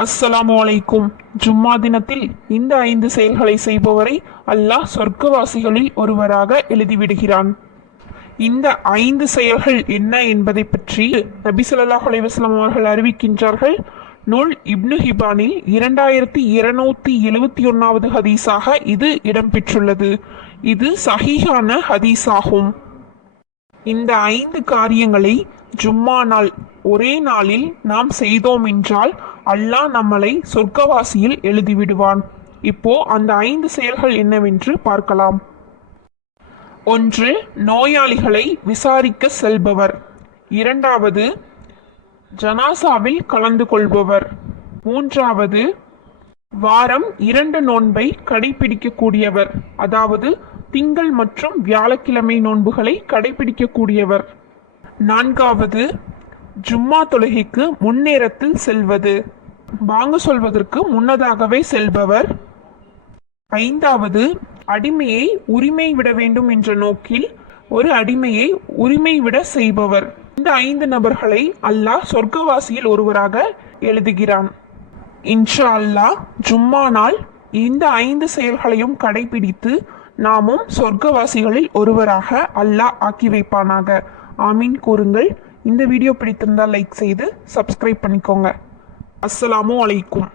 அஸ்ஸலாமு அலைக்கும். ஜும்மா தினத்தில் இந்த 5 செயல்களை செய்பவரை அல்லாஹ் சொர்க்கவாசிகளில் ஒருவராக எழுதிவிடுகிறான். இந்த 5 செயல்கள் என்ன என்பதை பற்றி நபி ஸல்லல்லாஹு அலைஹி வஸல்லம் அவர்கள் அறிவிக்கின்றார்கள். நூல் இப்னு ஹிபானில் 2271வது ஹதீஸாக இது இடம்பெற்றுள்ளது. இது சஹீஹான ஹதீஸாகும். இந்த 5 காரியங்களை ஜும்மா நாள் ஒரே நாளில் நாம் செய்தோம் என்றால் அல்லாஹ் நம்மளை சொர்க்கவாசியில் எழுதிவிடுவான். இப்போ அந்த 5 செயல்கள் என்னவென்று பார்க்கலாம். 1. நோயாளிகளை விசாரிக்க செல்பவர். 2. ஜனாசாவில் கலந்து கொள்பவர். 3. வாரம் 2 நோன்பை கடைபிடிக்கக்கூடியவர், அதாவது திங்கள் மற்றும் வியாழக்கிழமை நோன்புகளை கடைபிடிக்கக்கூடியவர். 4. ஜும்மா தொழுகைக்கு முன்னேரத்தில் செல்வது, பாங்கு சொல்வதற்கு முன்னதாகவே செல்பவர். 5. அடிமையை உரிமை விட வேண்டும் என்ற நோக்கில் ஒரு அடிமையை உரிமை விட செய்பவர். இந்த 5 நபர்களை அல்லாஹ் சொர்க்கவாசியில் ஒருவராக எழுதுகிறான். இன்ஷா அல்லாஹ் ஜும்மா நாள் இந்த 5 செயல்களையும் கடைபிடித்து நாமும் சொர்க்கவாசிகளில் ஒருவராக அல்லாஹ் ஆக்கி வைப்பானாக. ஆமீன் கூறுங்கள். இந்த வீடியோ பிடித்திருந்தால் லைக் செய்து சப்ஸ்கிரைப் பண்ணிக்கோங்க. அஸ்ஸலாமு அலைக்கும்.